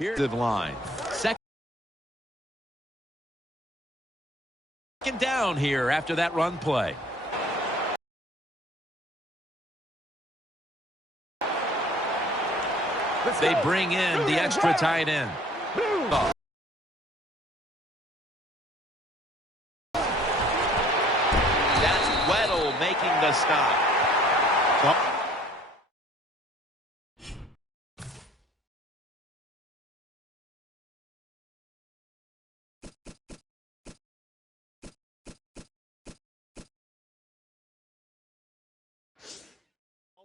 Here's the line. Second down here after that run play. They bring in the extra tight end. Oh. That's Weddle making the stop. Oh.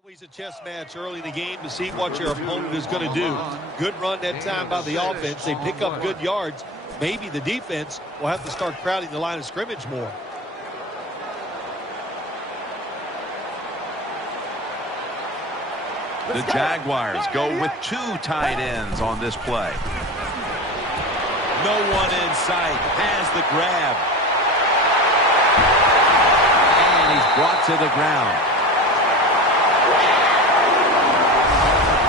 Always a chess match early in the game to see what your opponent is going to do. Good run that time by the offense. They pick up good yards. Maybe the defense will have to start crowding the line of scrimmage more. The Jaguars go with 2 tight ends on this play. No one in sight. Has the grab. And he's brought to the ground.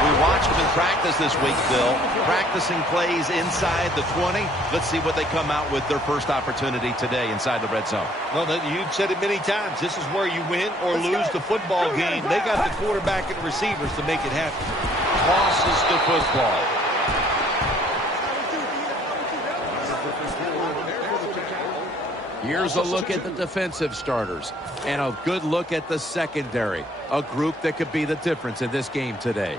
We watched him in practice this week, Bill. Practicing plays inside the 20. Let's see what they come out with their first opportunity today inside the red zone. Well, you've said it many times. This is where you win or lose the football game. They got the quarterback and receivers to make it happen. Tosses the football. Here's a look at the defensive starters and a good look at the secondary. A group that could be the difference in this game today.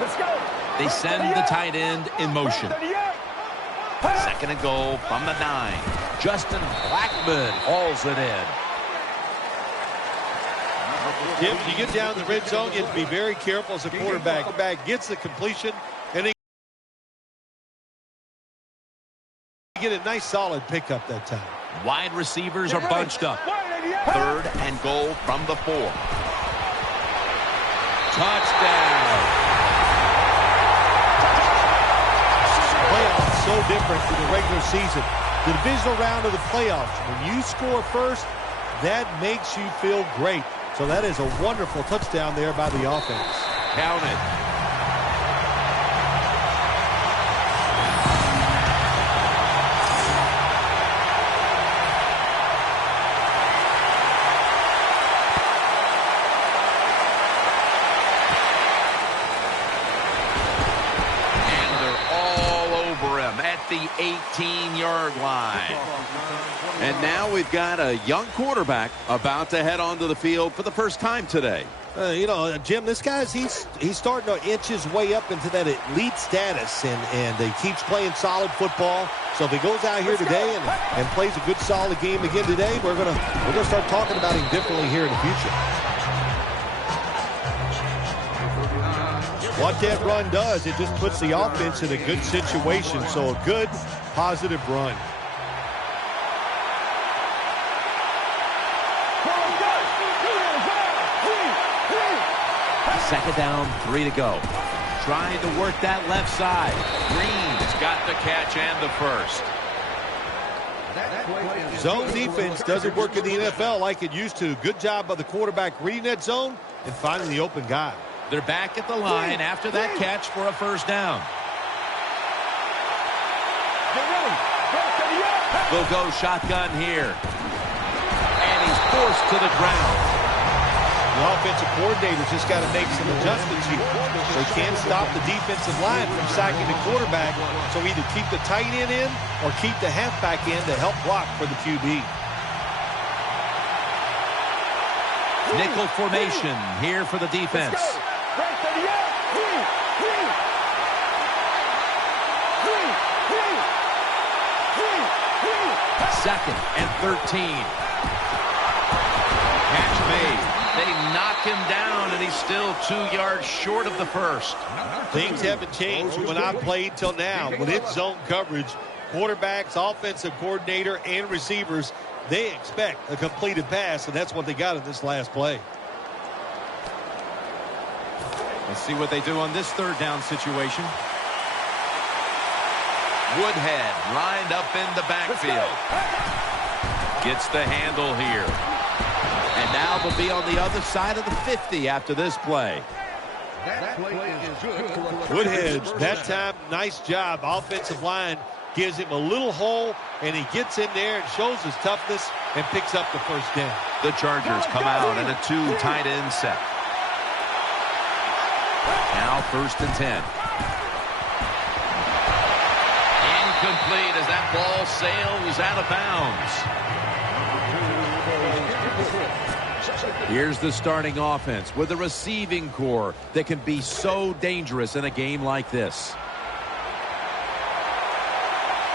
Let's go. They send the tight end in motion. Second and goal from the 9. Justin Blackman hauls it in. Jim, when you get down the red zone, you have to be very careful as a quarterback. The quarterback gets the completion, and they get a nice solid pickup that time. Wide receivers are bunched up. Third and goal from the 4. Touchdown. Playoffs so different from the regular season. The divisional round of the playoffs, when you score first, that makes you feel great. So that is a wonderful touchdown there by the offense. Count it. The 18-yard line. And now we've got a young quarterback about to head onto the field for the first time today. You know, Jim, this guy's he's starting to inch his way up into that elite status, and he keeps playing solid football. So if he goes out here today and plays a good solid game again today, we're gonna start talking about him differently here in the future. What that run does, it just puts the offense in a good situation. So a good, positive run. Second down, 3 to go. Trying to work that left side. Green's got the catch and the first. Zone defense doesn't work in the NFL like it used to. Good job by the quarterback reading that zone and finding the open guy. They're back at the line after that catch for a first down. They'll go shotgun here. And he's forced to the ground. The offensive coordinator's just got to make some adjustments here. They can't stop the defensive line from sacking the quarterback. So either keep the tight end in or keep the halfback in to help block for the QB. Nickel formation here for the defense. Second and 13. Catch made. They knock him down, and he's still 2 yards short of the first. Things haven't changed when I played till now. When it's zone coverage, quarterbacks, offensive coordinator, and receivers, they expect a completed pass, and that's what they got in this last play. Let's see what they do on this third down situation. Woodhead lined up in the backfield. Gets the handle here. And now they'll be on the other side of the 50 after this play. Woodhead, that time, nice job. Offensive line gives him a little hole, and he gets in there and shows his toughness and picks up the first down. The Chargers come out in a 2 tight end set. Now 1st and 10. Incomplete as that ball sails out of bounds. Here's the starting offense with a receiving core that can be so dangerous in a game like this.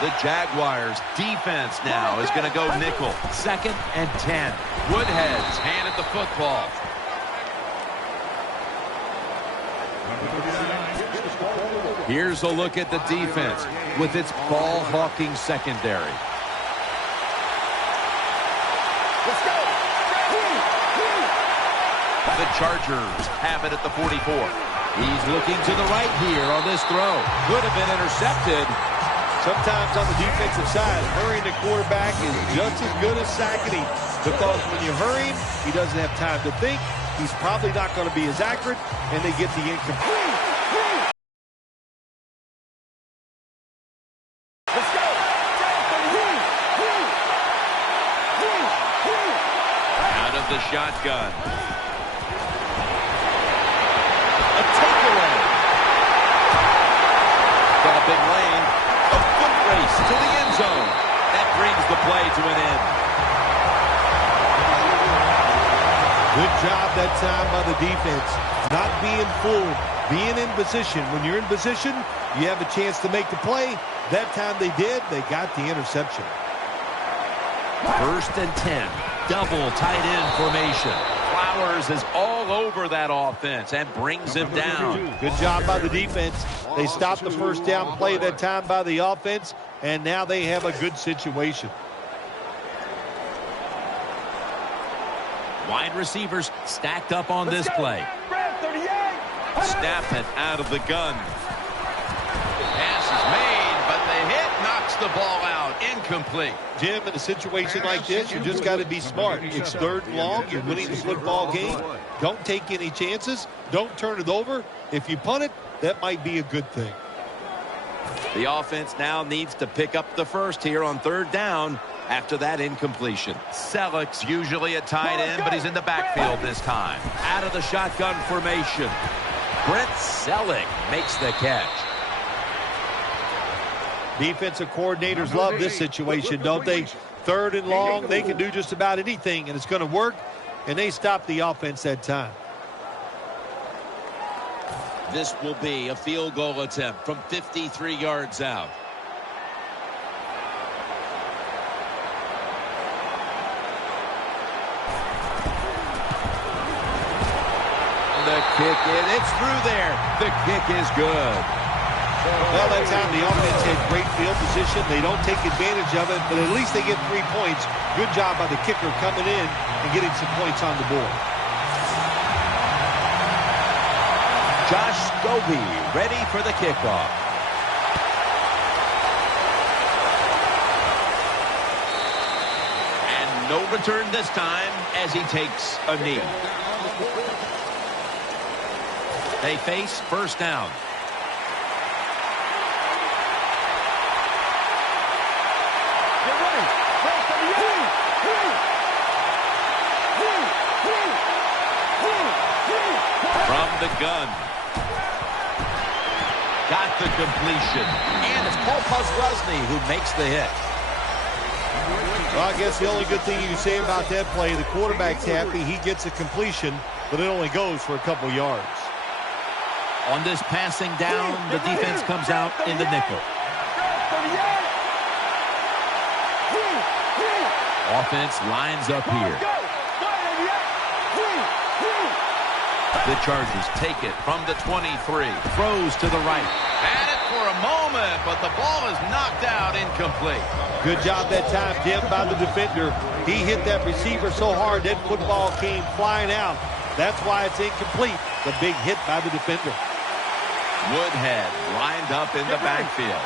The Jaguars defense now is going to go nickel. 2nd and 10. Woodhead's handed the football. Here's a look at the defense with its ball-hawking secondary. Let's go. The Chargers have it at the 44. He's looking to the right here on this throw. Could have been intercepted. Sometimes on the defensive side, hurrying the quarterback is just as good as sacking him, because when you hurry him, he doesn't have time to think. He's probably not going to be as accurate, and they get the incomplete. Let's go. Out of the shotgun. A takeaway. Got a big lane. A foot race to the end zone. That brings the play to an end. Good job that time by the defense. Not being fooled, being in position. When you're in position, you have a chance to make the play. That time they did. They got the interception. 1st and 10. Double tight end formation. Flowers is all over that offense and brings him down. Good job by the defense. They stopped the first down play that time by the offense, and now they have a good situation. Wide receivers stacked up on this play. Snap it out of the gun. Pass is made, but the hit knocks the ball out. Incomplete. Jim, in a situation like this, you just got to be smart. It's 3rd and long. You're winning the football game. Don't take any chances. Don't turn it over. If you punt it, that might be a good thing. The offense now needs to pick up the first here on 3rd down after that incompletion. Selleck's usually a tight end, but he's in the backfield this time. Out of the shotgun formation. Brent Selleck makes the catch. Defensive coordinators love this situation, don't they? 3rd and long, they can do just about anything, and it's going to work, and they stop the offense that time. This will be a field goal attempt from 53 yards out. The kick, it's through there. The kick is good. Well, that time the offense had great field position. They don't take advantage of it, but at least they get 3 points. Good job by the kicker coming in and getting some points on the board. Josh Scobie ready for the kickoff. And no return this time as he takes a knee. They face 1st down. From the gun. Got the completion. And it's Paul Posluszny who makes the hit. Well, I guess the only good thing you can say about that play, the quarterback's happy. He gets a completion, but it only goes for a couple yards. On this passing down, the defense comes out in the nickel. Offense lines up here. The Chargers take it from the 23. Throws to the right. Had it for a moment, but the ball is knocked out, incomplete. Good job that time, Jim, by the defender. He hit that receiver so hard that football came flying out. That's why it's incomplete. The big hit by the defender. Woodhead lined up in the backfield.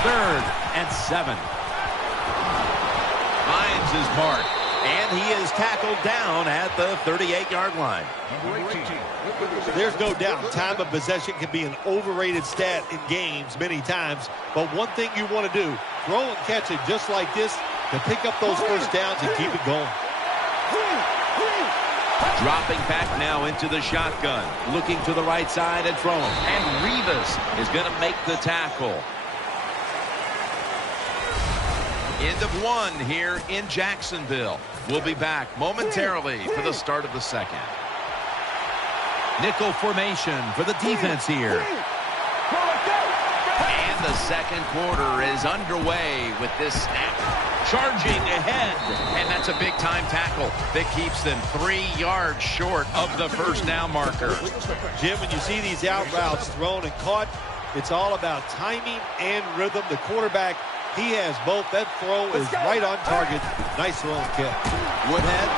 3rd and 7. Finds his mark. And he is tackled down at the 38-yard line. There's no doubt time of possession can be an overrated stat in games many times. But one thing you want to do, throw and catch it just like this to pick up those first downs and keep it going. Dropping back now into the shotgun. Looking to the right side and throwing. And Rivas is going to make the tackle. End of 1 here in Jacksonville. We'll be back momentarily for the start of the second. Nickel formation for the defense here. And the second quarter is underway with this snap. Charging ahead. And that's a big-time tackle that keeps them 3 yards short of the first down marker. Jim, when you see these out routes thrown and caught, it's all about timing and rhythm. The quarterback, he has both. That throw is right on target. Nice throw and catch. Woodhead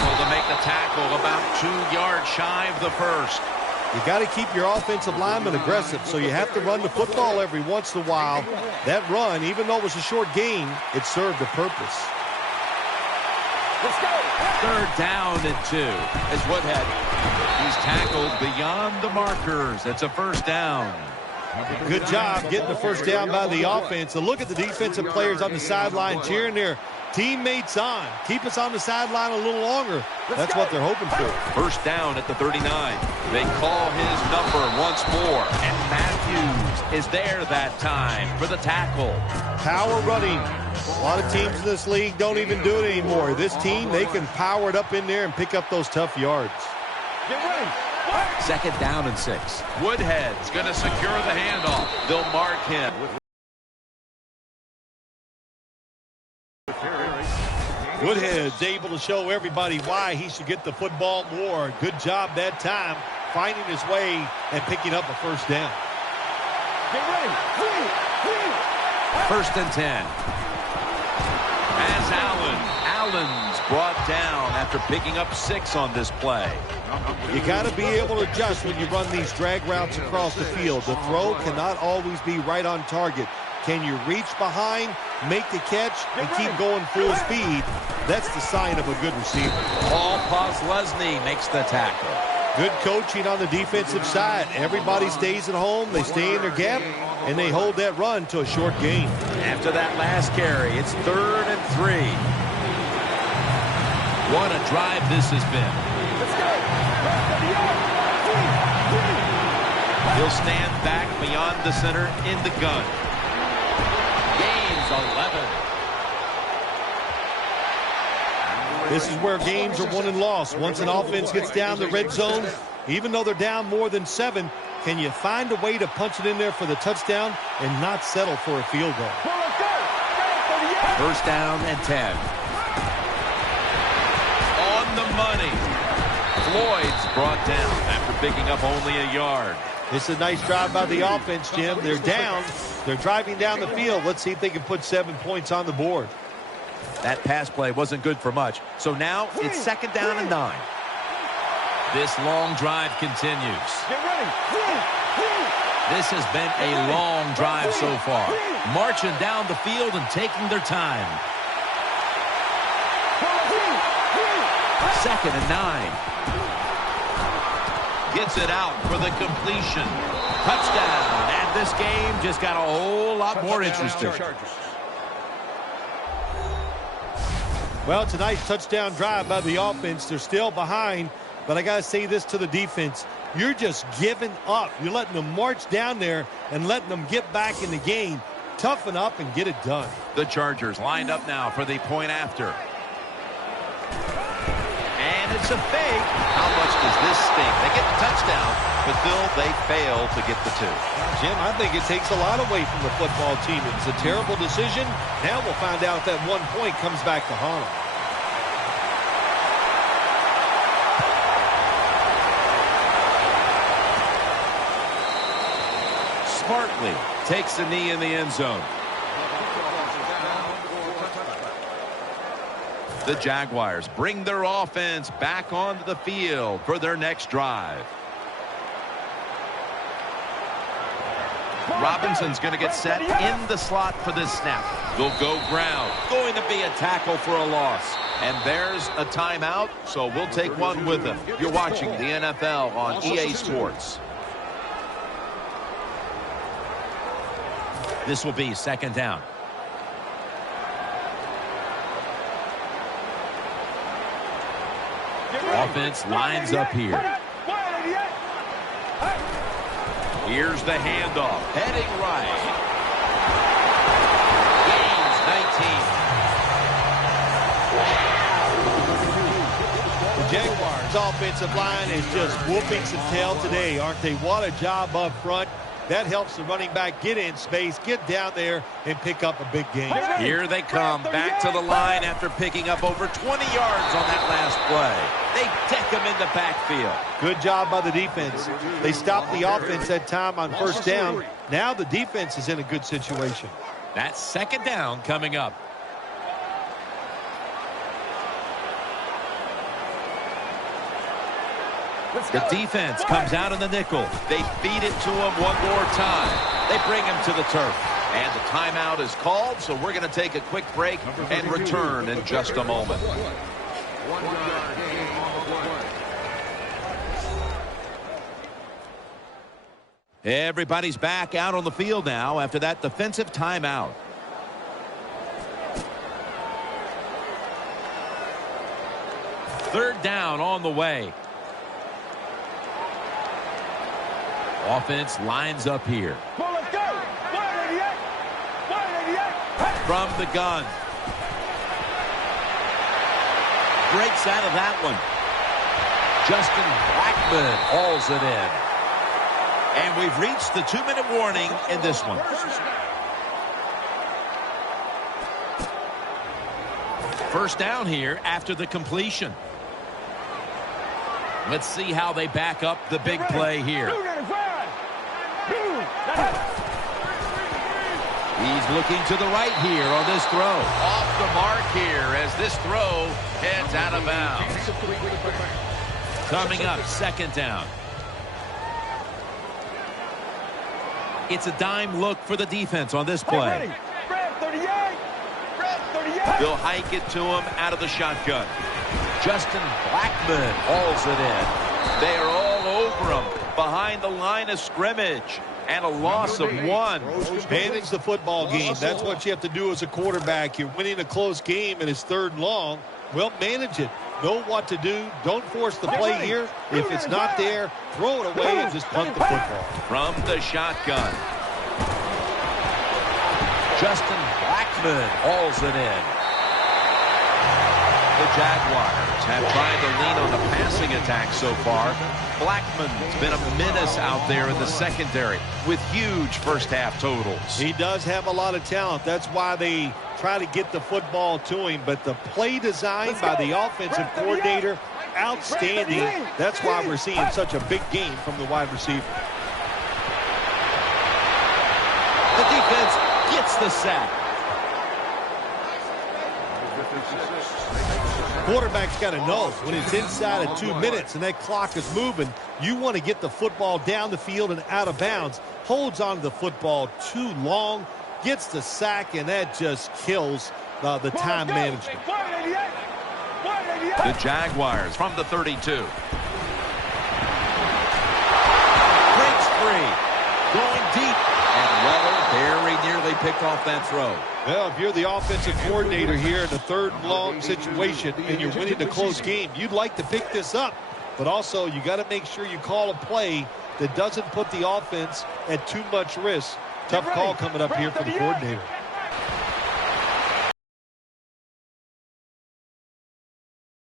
able to make the tackle about 2 yards shy of the first. You got to keep your offensive lineman aggressive, so you have to run the football every once in a while. That run, even though it was a short gain, it served a purpose. Let's go. 3rd down and 2 as Woodhead. He's tackled beyond the markers. It's a first down. Good job getting the first down by the offense. And look at the defensive players on the sideline cheering their teammates on. Keep us on the sideline a little longer. That's what they're hoping for. First down at the 39. They call his number once more. And Matthews is there that time for the tackle. Power running. A lot of teams in this league don't even do it anymore. This team, they can power it up in there and pick up those tough yards. Get ready. 2nd down and 6. Woodhead's going to secure the handoff. They'll mark him. Woodhead's able to show everybody why he should get the football more. Good job that time, finding his way and picking up a first down. Get ready. 1st and 10. As Allen's brought down after picking up 6 on this play. You got to be able to adjust when you run these drag routes across the field. The throw cannot always be right on target. Can you reach behind, make the catch, and keep going full speed? That's the sign of a good receiver. Paul Postlesny makes the tackle. Good coaching on the defensive side. Everybody stays at home, they stay in their gap, and they hold that run to a short gain. After that last carry, it's 3rd and 3. What a drive this has been. Let's go. He'll stand back beyond the center in the gun. Gains 11. This is where games are won and lost. Once an offense gets down the red zone, even though they're down more than 7, can you find a way to punch it in there for the touchdown and not settle for a field goal? 1st down and 10. On the money. Floyd's brought down after picking up only a yard. It's a nice drive by the offense, Jim. They're down. They're driving down the field. Let's see if they can put 7 points on the board. That pass play wasn't good for much. So now it's 2nd down and 9. This long drive continues. Get ready. This has been a long drive so far. Marching down the field and taking their time. 2nd and 9. Gets it out for the completion. Touchdown. And this game just got a whole lot more interesting. Well, it's a nice touchdown drive by the offense. They're still behind, but I got to say this to the defense. You're just giving up. You're letting them march down there and letting them get back in the game. Toughen up and get it done. The Chargers lined up now for the point after. And it's a fake. How much does this sting? They get the touchdown, but still they fail to get the 2. Jim, I think it takes a lot away from the football team. It was a terrible decision. Now we'll find out if that 1 point comes back to haunt them. Smartly takes a knee in the end zone. The Jaguars bring their offense back onto the field for their next drive. Robinson's going to get set in the slot for this snap. They'll go ground. Going to be a tackle for a loss. And there's a timeout, so we'll take one with them. You're watching the NFL on EA Sports. This will be second down. Offense lines up here. Here's the handoff. Heading right. The Gains 19. Jaguars offensive line is just whooping some tail today, aren't they? What a job up front. That helps the running back get in space, get down there, and pick up a big gain. Here they come, back to the line after picking up over 20 yards on that last play. They deck him in the backfield. Good job by the defense. They stopped the offense that time on first down. Now the defense is in a good situation. That's second down coming up. The defense comes out in the nickel. They feed it to him one more time. They bring him to the turf. And the timeout is called, so we're going to take a quick break and return in just a moment. Everybody's back out on the field now after that defensive timeout. Third down on the way. Offense lines up here. Well, let's go. 188. 188. From the gun. Breaks out of that one. Justin Blackman hauls it in. And we've reached the 2-minute warning in this one. First down here after the completion. Let's see how they back up the big play here. He's looking to the right here on this throw. Off the mark here as this throw heads out of bounds. Coming up, second down. It's a dime look for the defense on this play. They'll hike it to him out of the shotgun. Justin Blackman hauls it in. They are all over him behind the line of scrimmage. And a loss of one. Manage the football game. That's what you have to do as a quarterback. You're winning a close game and it's third and long. Well, manage it. Know what to do. Don't force the play here. If it's not there, throw it away and just punt the football. From the shotgun. Justin Blackman hauls it in. The Jaguars have tried to lean on the passing attack so far. Blackman's been a menace out there in the secondary with huge first-half totals. He does have a lot of talent. That's why they try to get the football to him. But the play design by the offensive coordinator, outstanding. That's why we're seeing such a big game from the wide receiver. The defense gets the sack. Quarterback's got to know when it's inside of 2 minutes and that clock is moving, you want to get the football down the field and out of bounds. Holds on to the football too long, gets the sack, and that just kills the time management. The Jaguars from the 32. Breaks free. Going deep. And Weller very nearly picked off that throw. Well, if you're the offensive coordinator here in a third and long situation and you're winning a close game, you'd like to pick this up. But also, you got to make sure you call a play that doesn't put the offense at too much risk. Tough call coming up here for the coordinator.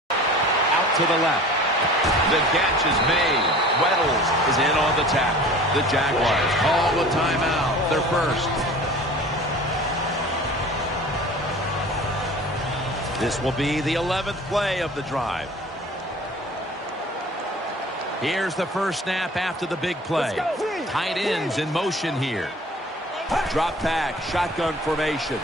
Out to the left. The catch is made. Weddles is in on the tackle. The Jaguars call a timeout. Their first. This will be the 11th play of the drive. Here's the first snap after the big play. Tight ends in motion here. Drop back, shotgun formation.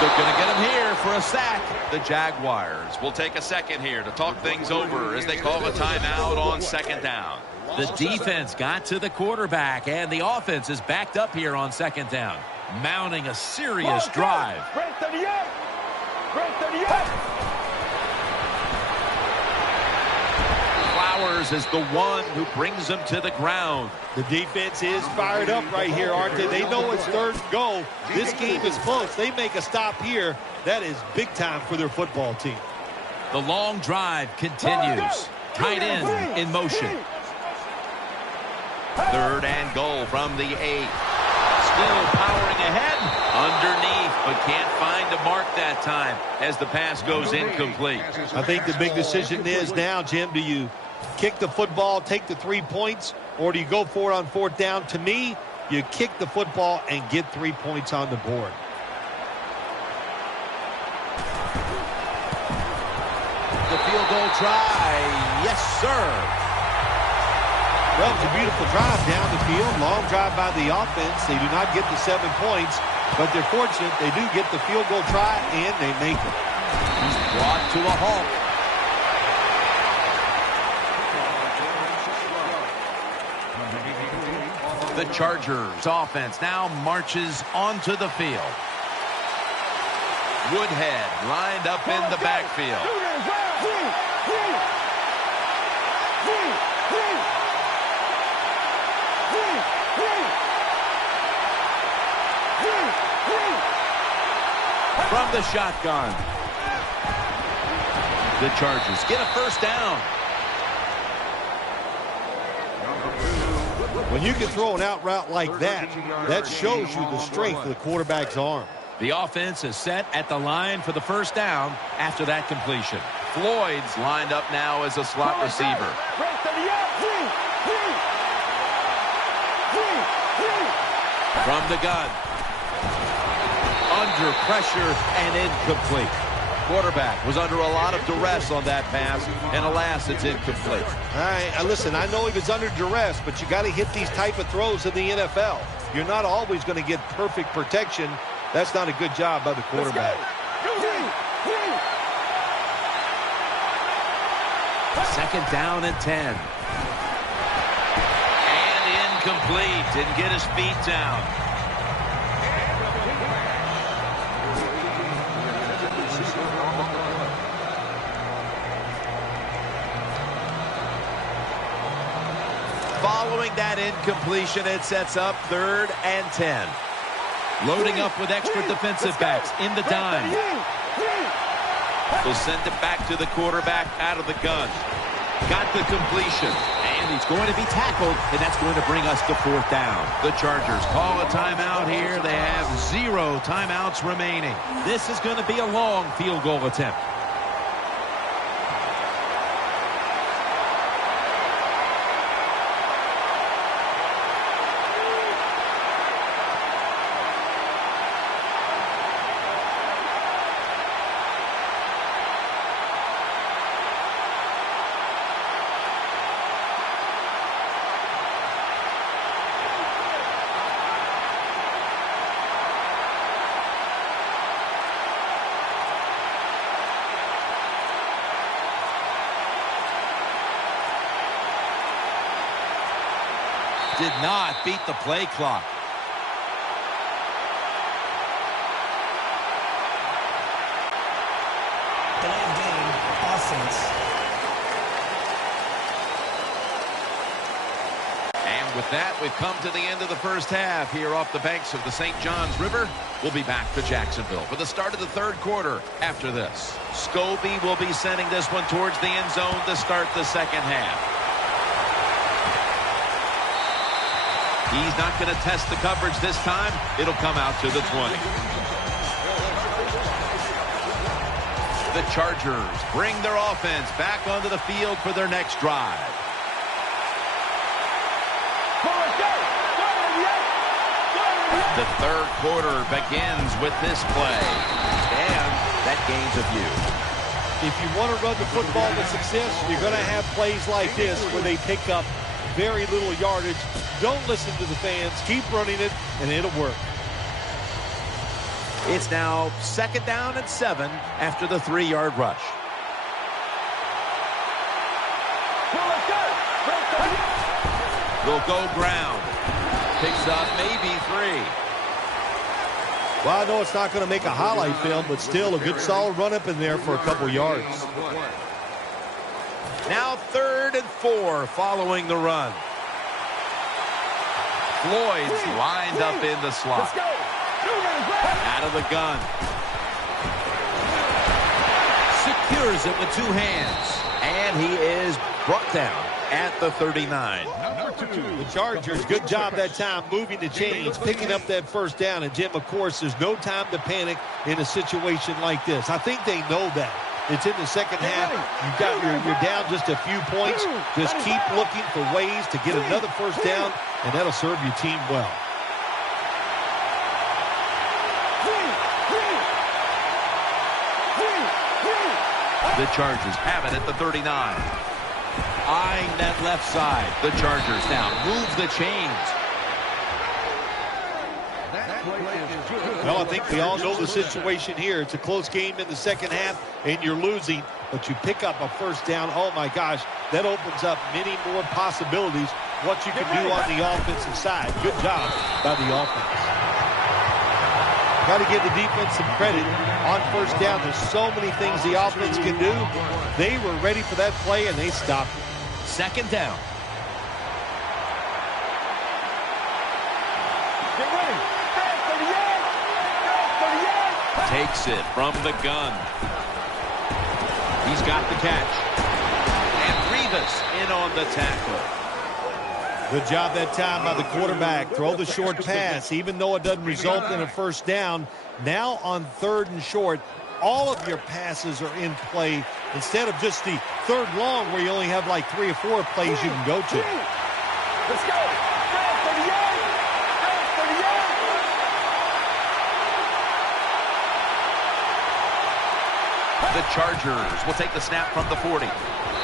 They're going to get him here for a sack. The Jaguars will take a second here to talk things over as they call a timeout on second down. The defense got to the quarterback, and the offense is backed up here on second down, mounting a serious drive. Flowers is the one who brings them to the ground. The defense is fired up right here, aren't they? They know it's third and goal. This game is close. They make a stop here. That is big time for their football team. The long drive continues. Tight end in motion. Third and goal from the 8. Still powering ahead. Underneath, but can't find a mark that time as the pass goes incomplete. I think the big decision is now, Jim, do you kick the football, take the 3 points, or do you go for it on fourth down? To me, you kick the football and get 3 points on the board. The field goal try. Yes, sir. Well, it's a beautiful drive down the field. Long drive by the offense. They do not get the 7 points, but they're fortunate. They do get the field goal try, and they make it. He's brought to a halt. The Chargers offense now marches onto the field. Woodhead lined up in the backfield. From the shotgun. The Chargers get a first down. When you can throw an out route like that, that shows you the strength of the quarterback's arm. The offense is set at the line for the first down after that completion. Floyd's lined up now as a slot receiver. From the gun. Under pressure and incomplete. Quarterback was under a lot of duress on that pass, and alas, it's incomplete. All right, listen, I know he was under duress, but you got to hit these type of throws in the NFL. You're not always going to get perfect protection. That's not a good job by the quarterback. Second down and 10. And incomplete. Didn't get his feet down. Following that incompletion, it sets up 3rd and 10. Loading up with extra defensive backs in the dime. They'll send it back to the quarterback out of the gun. Got the completion. And he's going to be tackled, and that's going to bring us to 4th down. The Chargers call a timeout here. They have 0 timeouts remaining. This is going to be a long field goal attempt. Did not beat the play clock. Delay game, offense. And with that, we've come to the end of the first half here off the banks of the St. Johns River. We'll be back to Jacksonville for the start of the 3rd quarter after this. Scobie will be sending this one towards the end zone to start the 2nd half. He's not going to test the coverage this time. It'll come out to the 20. The Chargers bring their offense back onto the field for their next drive. The 3rd quarter begins with this play. And that gains a few. If you want to run the football with success, you're going to have plays like this where they pick up very little yardage. Don't listen to the fans. Keep running it, and it'll work. It's now 2nd down and 7 after the 3-yard rush. will go ground. Picks up maybe 3. Well, I know it's not going to make a highlight film, but still a good solid run up in there for a couple yards. Now 3rd and 4 following the run. Floyd's lined up in the slot. Out of the gun. Secures it with 2 hands. And he is brought down at the 39. The Chargers, good job that time moving the chains, picking up that first down. And, Jim, of course, there's no time to panic in a situation like this. I think they know that. It's in the second half. You're down just a few points. Just keep looking for ways to get another first down, and that'll serve your team well. The Chargers have it at the 39. Eyeing that left side. The Chargers now move the chains. Well, I think we all know the situation here. It's a close game in the second half, and you're losing, but you pick up a first down. Oh, my gosh, that opens up many more possibilities, what you can do on the offensive side. Good job by the offense. Got to give the defense some credit on first down. There's so many things the offense can do. They were ready for that play, and they stopped it. 2nd down. Get ready. 38. Takes it from the gun. He's got the catch. And Rivas in on the tackle. Good job that time by the quarterback. Throw the short pass, even though it doesn't result in a first down. Now on 3rd and short, all of your passes are in play instead of just the 3rd long where you only have like 3 or 4 plays you can go to. Let's go. 38. The Chargers will take the snap from the 40.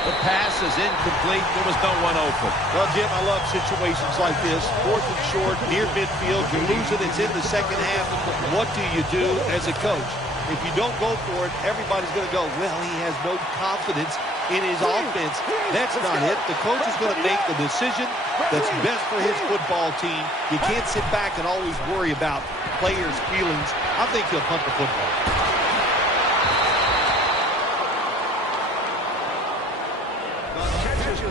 The pass is incomplete. There was no one open. Well, Jim, I love situations like this. 4th and short, near midfield. You're losing. It's in the second half. What do you do as a coach? If you don't go for it, everybody's going to go, well, he has no confidence in his offense. That's not it. The coach is going to make the decision that's best for his football team. You can't sit back and always worry about players' feelings. I think he'll punt the football.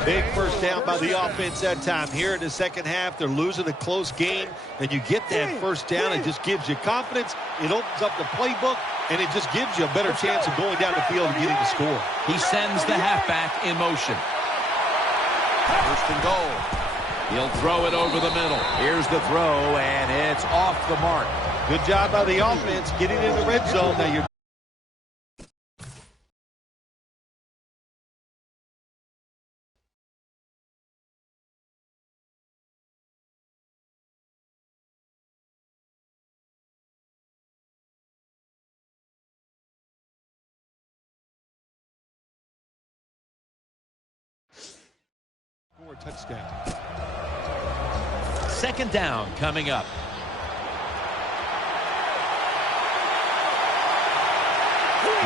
Big first down by the offense that time. Here in the second half, they're losing a close game, and you get that first down. It just gives you confidence. It opens up the playbook, and it just gives you a better chance of going down the field and getting the score. He sends the halfback in motion. 1st and goal. He'll throw it over the middle. Here's the throw, and it's off the mark. Good job by the offense getting in the red zone. Now you're touchdown. 2nd down coming up.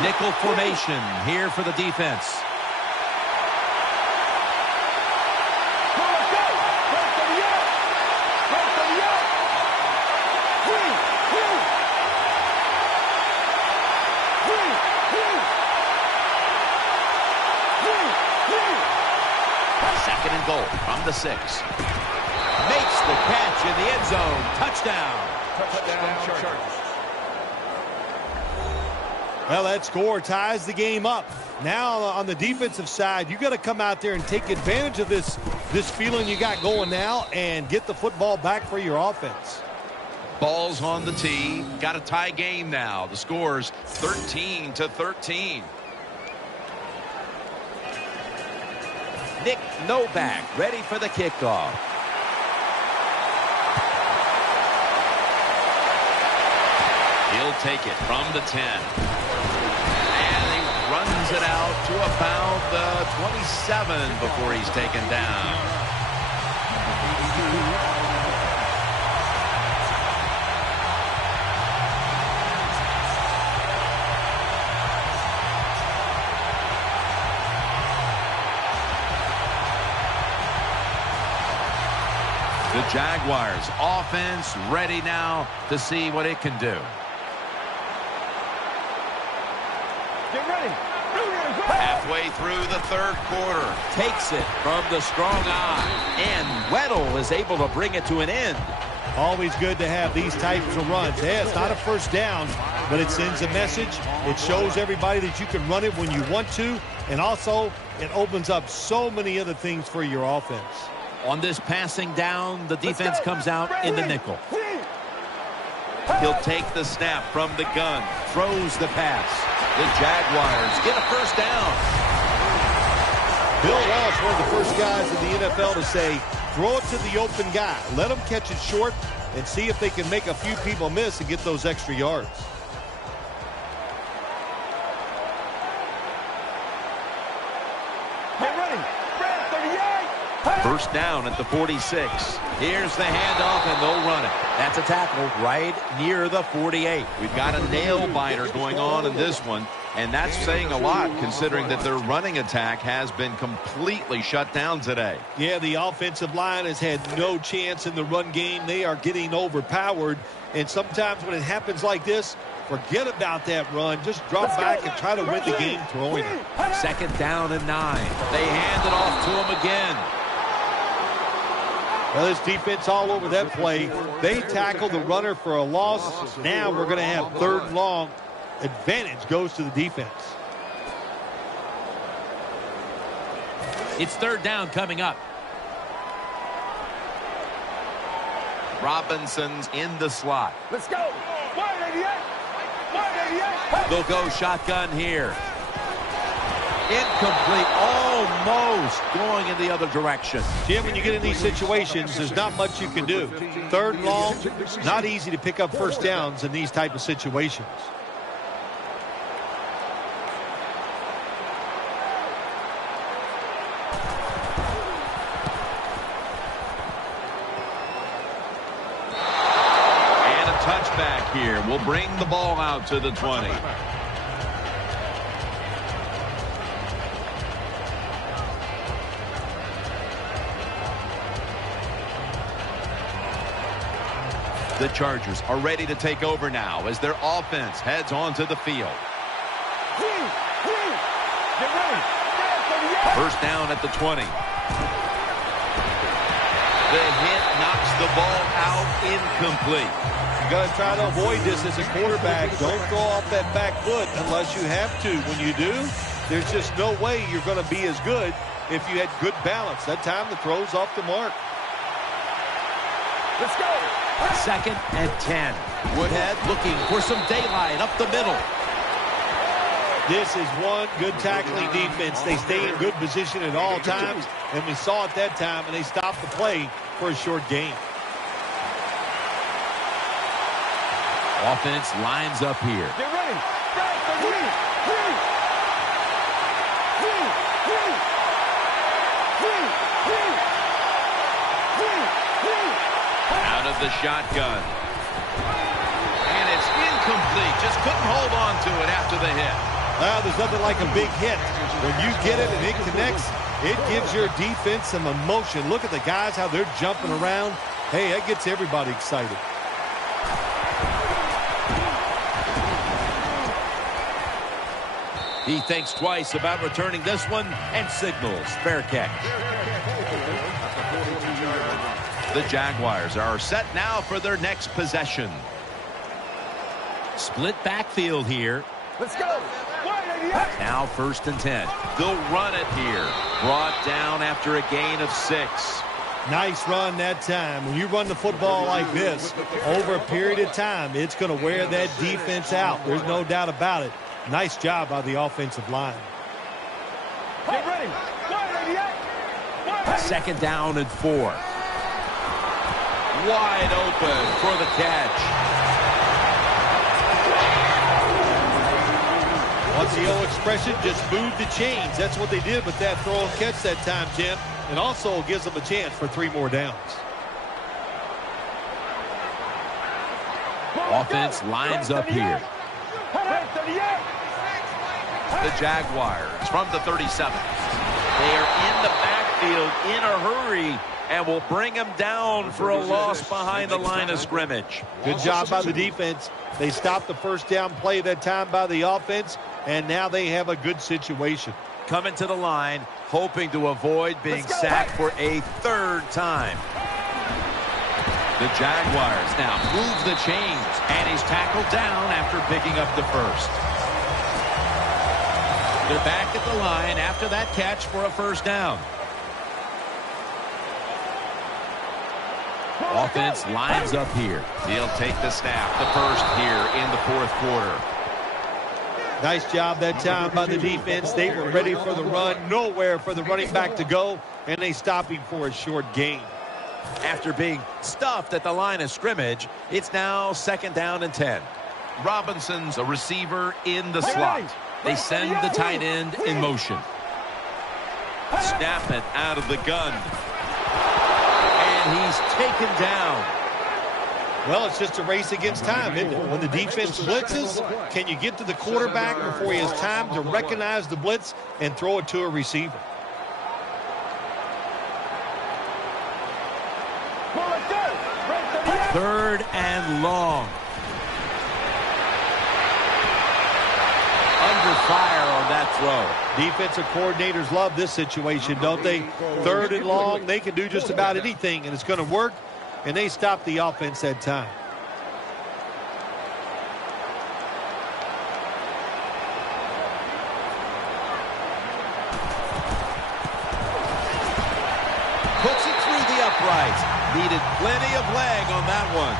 Nickel formation here for the defense. And goal from the 6. Makes the catch in the end zone. Touchdown. Touchdown Chargers. Well, that score ties the game up. Now on the defensive side, you got to come out there and take advantage of this feeling you got going now and get the football back for your offense. Ball's on the tee. Got a tie game now. The score's 13-13. Nick Novak ready for the kickoff. He'll take it from the 10. And he runs it out to about the 27 before he's taken down. The Jaguars offense ready now to see what it can do. Get ready. Halfway through the third quarter. Takes it from the strong eye. And Weddle is able to bring it to an end. Always good to have these types of runs. Yeah, it's not a first down, but it sends a message. It shows everybody that you can run it when you want to. And also, it opens up so many other things for your offense. On this passing down, the defense comes out in the nickel. He'll take the snap from the gun. Throws the pass. The Jaguars get a first down. Bill Walsh, one of the first guys in the NFL to say, throw it to the open guy. Let them catch it short and see if they can make a few people miss and get those extra yards. Get ready. Red 38. First down at the 46. Here's the handoff, and they'll run it. That's a tackle right near the 48. We've got a nail-biter going on in this one, and that's saying a lot considering that their running attack has been completely shut down today. Yeah, the offensive line has had no chance in the run game. They are getting overpowered, and sometimes when it happens like this, forget about that run. Just drop back and try to win the game throwing it. Second down and 9. They hand it off to him again. Well, this defense all over that play. They tackle the runner for a loss. Now we're going to have third and long. Advantage goes to the defense. It's third down coming up. Robinson's in the slot. Let's go. 188. 188. They'll go shotgun here. Incomplete, almost going in the other direction. Jim, when you get in these situations, there's not much you can do. Third and long, not easy to pick up first downs in these type of situations. And a touchback here will bring the ball out to the 20. The Chargers are ready to take over now as their offense heads onto the field. Get ready. First down at the 20. The hit knocks the ball out incomplete. You got to try to avoid this as a quarterback. Don't throw off that back foot unless you have to. When you do, there's just no way you're going to be as good if you had good balance. That time the throw's off the mark. Let's go. Second and 10. Woodhead looking for some daylight up the middle. This is one good tackling defense. They stay in good position at all times, and we saw it that time, and they stopped the play for a short gain. Offense lines up here. Get ready. Out of the shotgun. And it's incomplete. Just couldn't hold on to it after the hit. Well, there's nothing like a big hit. When you get it and it connects, it gives your defense some emotion. Look at the guys, how they're jumping around. Hey, that gets everybody excited. He thinks twice about returning this one and signals fair catch. The Jaguars are set now for their next possession. Split backfield here. Let's go. Now first and 10. They'll run it here. Brought down after a gain of 6. Nice run that time. When you run the football like this, over a period of time, it's going to wear that defense out. There's no doubt about it. Nice job by the offensive line. Get ready. 188. Second down and 4. Wide open for the catch. What's the old expression? Just move the chains. That's what they did with that throw and catch that time, Jim. And also gives them a chance for 3 more downs. Offense lines up here. The Jaguars from the 37. They are in the backfield in a hurry, And will bring him down for a loss behind the line of scrimmage. Good job by the defense. They stopped the first down play that time by the offense, and now they have a good situation. Coming to the line, hoping to avoid being sacked for a third time. The Jaguars now move the chains, and he's tackled down after picking up the first. They're back at the line after that catch for a first down. Offense lines up here. He'll take the snap, the first here in the fourth quarter. Nice job that time by the defense. They were ready for the run, nowhere for the running back to go, and they stopped him for a short gain. After being stuffed at the line of scrimmage, it's now second down and 10. Robinson's a receiver in the slot. They send the tight end in motion. Snap it out of the gun. And he's taken down. Well, it's just a race against time, isn't it? When the defense blitzes, can you get to the quarterback before he has time to recognize the blitz and throw it to a receiver? Third and long. Under fire on that throw. Defensive coordinators love this situation, don't they? Third and long, they can do just about anything, and it's going to work, and they stop the offense that time. Puts it through the uprights. Needed plenty of leg on that one.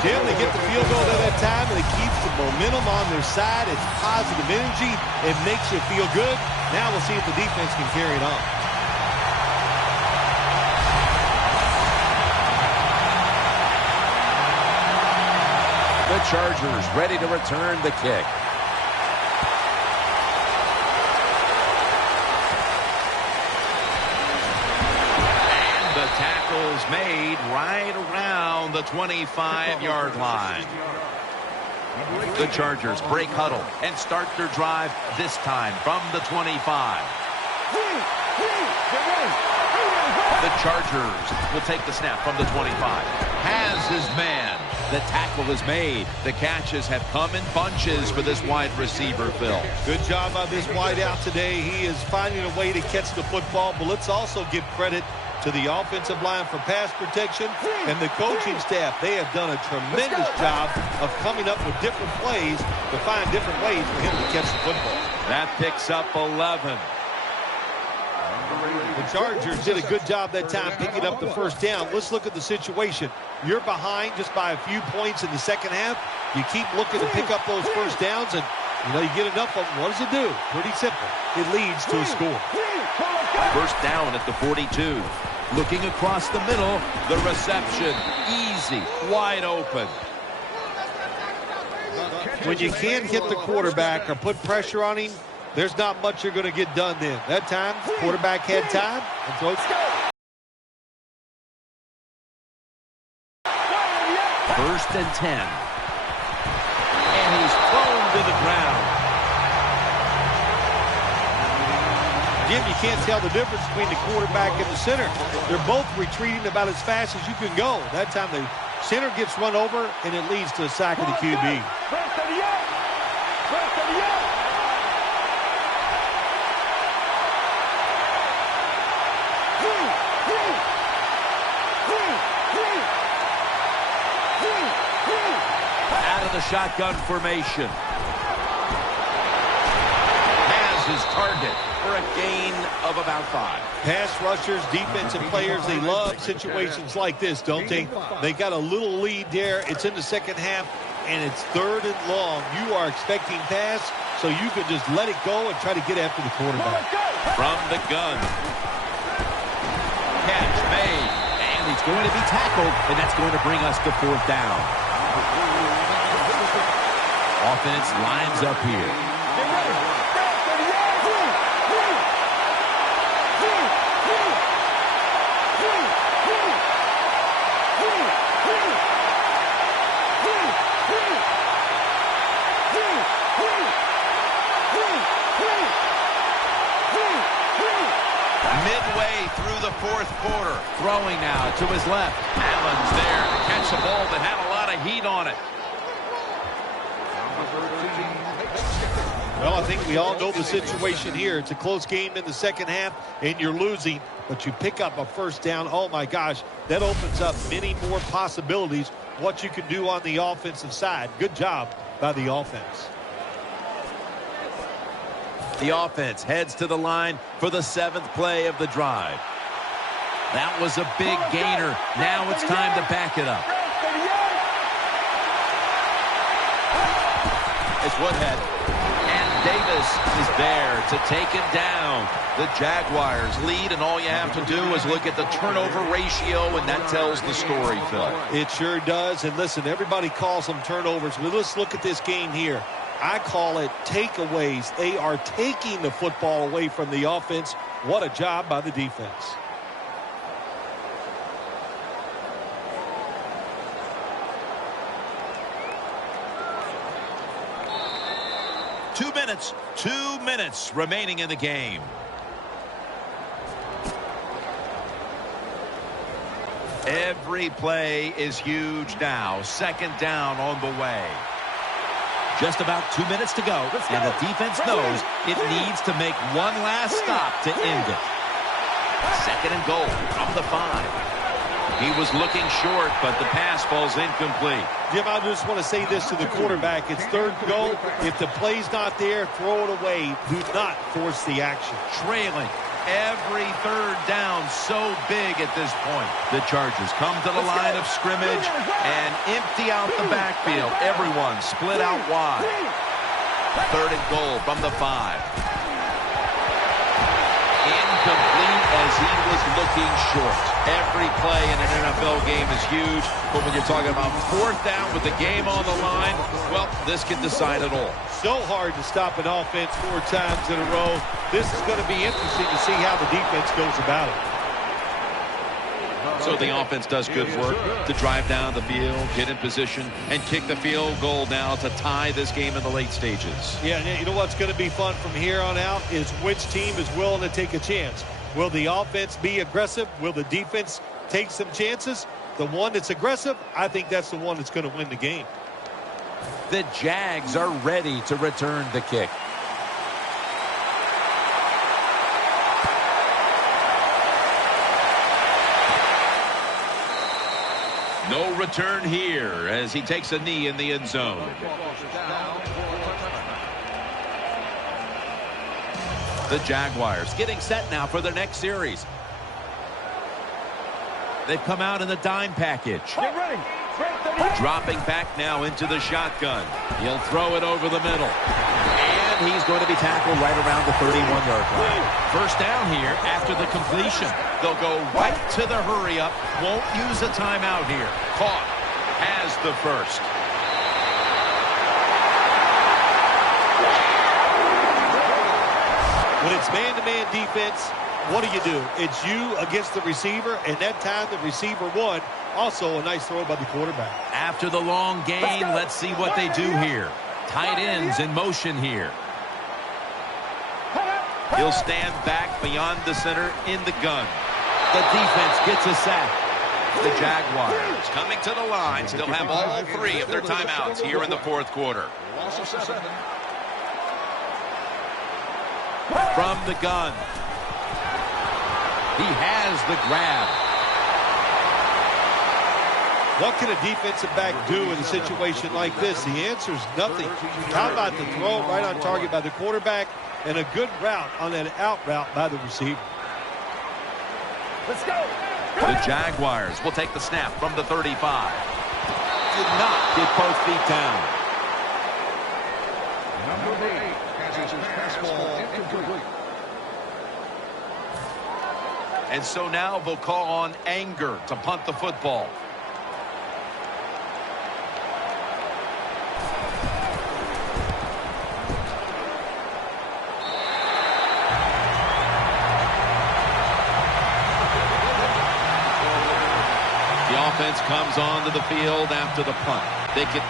Jim, they get the field goal at that time, and it keeps the momentum on their side. It's positive energy. It makes you feel good. Now we'll see if the defense can carry it on. The Chargers ready to return the kick. Tackles made right around the 25-yard line. The Chargers break huddle and start their drive this time from the 25. The Chargers will take the snap from the 25. Has his man. The tackle is made. The catches have come in bunches for this wide receiver, Phil. Good job by this wide out today. He is finding a way to catch the football, but let's also give credit to the offensive line for pass protection and the coaching staff. They have done a tremendous job of coming up with different plays to find different ways for him to catch the football. That picks up 11. The Chargers did a good job that time picking up the first down. Let's look at the situation. You're behind just by a few points in the second half. You keep looking to pick up those first downs, and you get enough of them. What does it do? Pretty simple. It leads to a score. First down at the 42. Looking across the middle, the reception, easy, wide open. When you can't hit the quarterback or put pressure on him, there's not much you're going to get done then. That time, quarterback had time. And so First and 10. And he's thrown to the ground. Jim, you can't tell the difference between the quarterback and the center. They're both retreating about as fast as you can go. That time the center gets run over, and it leads to a sack of the QB. Out of the shotgun formation. Has his target for a gain of about 5. Pass rushers, defensive players, they love situations like this, don't they? They got a little lead there. It's in the second half, and it's third and long. You are expecting pass, so you can just let it go and try to get after the quarterback. From the gun. Catch made. And he's going to be tackled, and that's going to bring us to fourth down. Offense lines up here. midway through the fourth quarter. Throwing now to his left. Allen's there to catch a ball that had a lot of heat on it. Well, I think we all know the situation here. It's a close game in the second half, and you're losing, but you pick up a first down. Oh, my gosh, that opens up many more possibilities what you can do on the offensive side. Good job by the offense. The offense heads to the line for the 7th play of the drive. That was a big gainer. Now it's time to back it up. It's Woodhead. And Davis is there to take him down. The Jaguars lead, and all you have to do is look at the turnover ratio, and that tells the story, Phil. It sure does. And listen, everybody calls them turnovers. But let's look at this game here. I call it takeaways. They are taking the football away from the offense. What a job by the defense. Two minutes remaining in the game. Every play is huge now. Second down on the way. Just about 2 minutes to go, and the defense knows it needs to make one last stop to end it. Second and goal from the 5. He was looking short, but the pass falls incomplete. Jim, I just want to say this to the quarterback. It's third and goal. If the play's not there, throw it away. Do not force the action. Trailing. Every third down so big at this point. The Chargers come to the line of scrimmage and empty out the backfield. Everyone split out wide. Third and goal from the 5. Incomplete as he was looking short. Every play in an NFL game is huge, but when you're talking about fourth down with the game on the line, well, this can decide it all. So hard to stop an offense 4 times in a row. This is going to be interesting to see how the defense goes about it. So the offense does good work to drive down the field, get in position, and kick the field goal now to tie this game in the late stages. Yeah, and you know what's going to be fun from here on out is which team is willing to take a chance. Will the offense be aggressive? Will the defense take some chances? The one that's aggressive, I think that's the one that's going to win the game. The Jags are ready to return the kick. No return here as he takes a knee in the end zone. The Jaguars getting set now for their next series. They've come out in the dime package. Get ready. Dropping back now into the shotgun. He'll throw it over the middle. And he's going to be tackled right around the 31-yard line. First down here after the completion. They'll go right to the hurry-up. Won't use a timeout here. Caught. Has the first. When it's man-to-man defense, what do? It's you against the receiver, and that time the receiver won. Also a nice throw by the quarterback. After the long gain, let's see what they do here. Tight ends in motion here. He'll stand back beyond the center in the gun. The defense gets a sack. The Jaguars coming to the line still have all 3 of their timeouts here in the fourth quarter. From the gun. He has the grab. What can a defensive back do in a situation like this? The answer is nothing. How about the throw right on target by the quarterback and a good route on that out route by the receiver? Let's go. The Jaguars will take the snap from the 35. Did not get both feet down. Number 8 catches his pass ball incomplete. And so now they'll call on Anger to punt the football. The offense comes onto the field after the punt. They get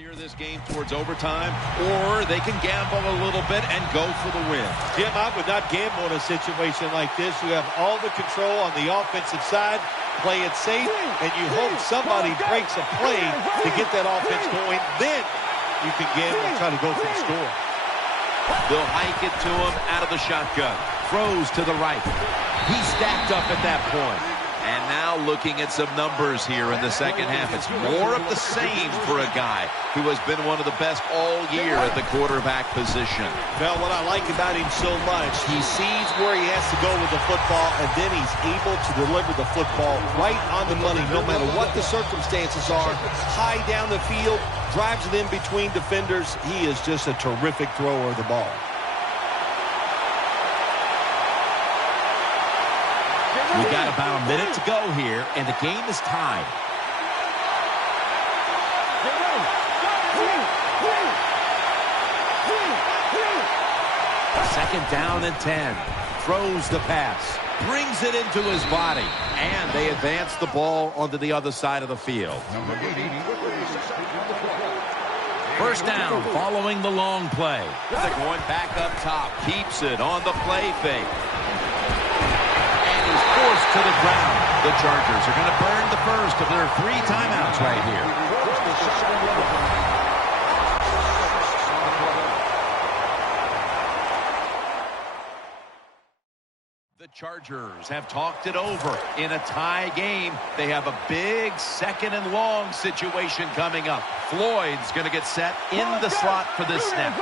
Steer this game towards overtime, or they can gamble a little bit and go for the win. Jim, I would not gamble in a situation like this. You have all the control on the offensive side, play it safe, and you hope somebody breaks a play to get that offense going. Then you can gamble and try to go for the score. They'll hike it to him out of the shotgun. Throws to the right. He's stacked up at that point. And now looking at some numbers here in the second half. It's more of the same for a guy who has been one of the best all year at the quarterback position. Well, what I like about him so much, he sees where he has to go with the football, and then he's able to deliver the football right on the money, no matter what the circumstances are. High down the field, drives it in between defenders. He is just a terrific thrower of the ball. We've got about a minute to go here, and the game is tied. Second down and 10. Throws the pass. Brings it into his body. And they advance the ball onto the other side of the field. First down following the long play. They're going back up top. Keeps it on the play fake. Forced to the ground. The Chargers are going to burn the first of their 3 timeouts right here. The Chargers have talked it over in a tie game. They have a big second and long situation coming up. Floyd's going to get set in the slot for this snap.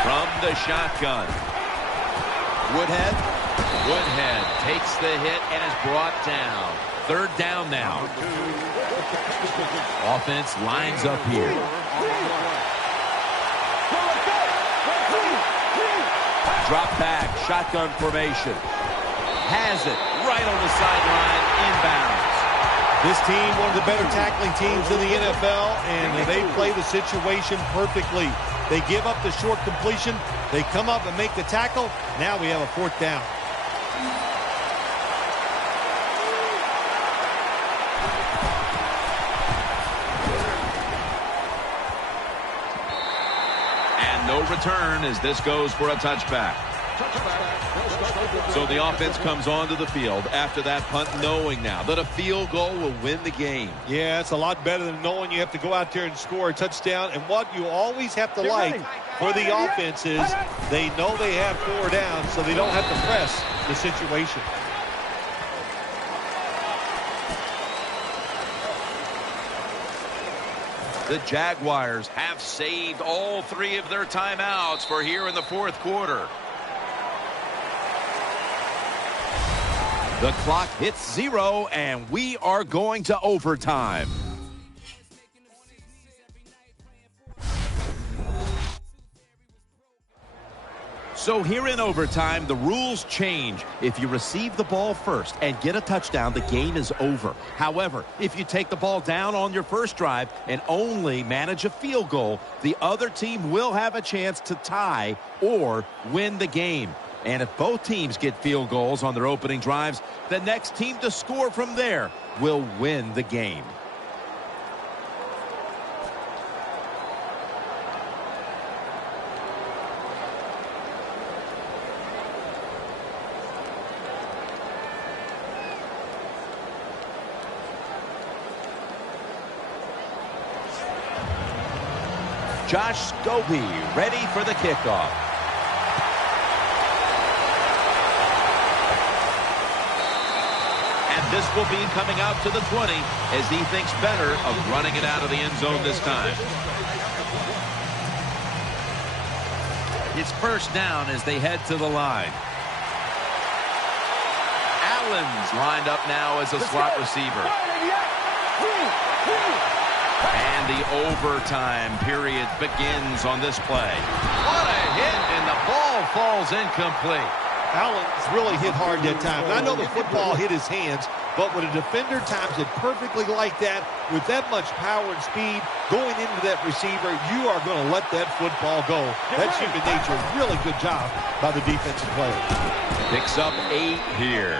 From the shotgun. Woodhead takes the hit and is brought down. Third down now. Offense lines up here. Drop back, shotgun formation. Has it right on the sideline, inbounds. This team, one of the better tackling teams in the NFL, and they play the situation perfectly. They give up the short completion. They come up and make the tackle. Now we have a 4th down. And no return as this goes for a touchback. So the offense comes onto the field after that punt, knowing now that a field goal will win the game. Yeah, it's a lot better than knowing you have to go out there and score a touchdown. And what you always have to like for the offense is they know they have 4 down, so they don't have to press the situation. The Jaguars have saved all 3 of their timeouts for here in the 4th quarter. The clock hits 0, and we are going to overtime. So here in overtime, the rules change. If you receive the ball first and get a touchdown, the game is over. However, if you take the ball down on your first drive and only manage a field goal, the other team will have a chance to tie or win the game. And if both teams get field goals on their opening drives, the next team to score from there will win the game. Josh Scobie ready for the kickoff. And this will be coming out to the 20 as he thinks better of running it out of the end zone this time. It's first down as they head to the line. Allen's lined up now as a slot receiver. And the overtime period begins on this play. What a hit, and the ball falls incomplete. Allen's really hit hard that time. And I know the football hit his hands, but when a defender times it perfectly like that, with that much power and speed going into that receiver, you are going to let that football go. That's human nature. Really good job by the defensive player. Picks up 8 here.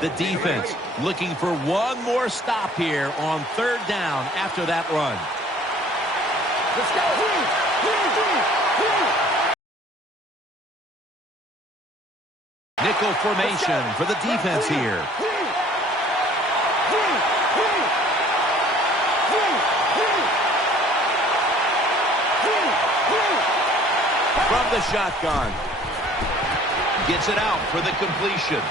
The defense looking for one more stop here on third down after that run. Let's go. Nickel formation for the defense here. From the shotgun. Gets it out for the completion.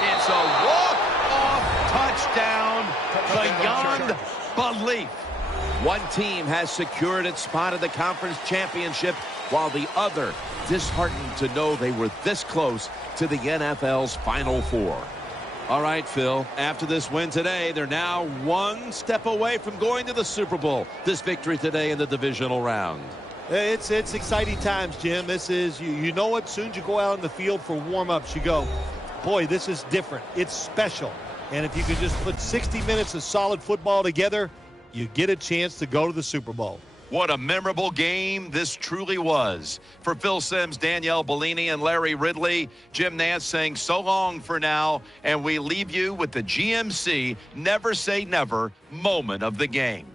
It's a walk-off touchdown beyond belief. One team has secured its spot in the conference championship, while the other disheartened to know they were this close to the NFL's Final Four. All right, Phil, after this win today, they're now one step away from going to the Super Bowl. This victory today in the divisional round. It's exciting times, Jim. This is, you know what, soon as you go out on the field for warm-ups, you go, boy, this is different. It's special. And if you could just put 60 minutes of solid football together, you get a chance to go to the Super Bowl. What a memorable game this truly was. For Phil Simms, Danielle Bellini, and Larry Ridley, Jim Nance saying so long for now, and we leave you with the GMC Never Say Never moment of the game.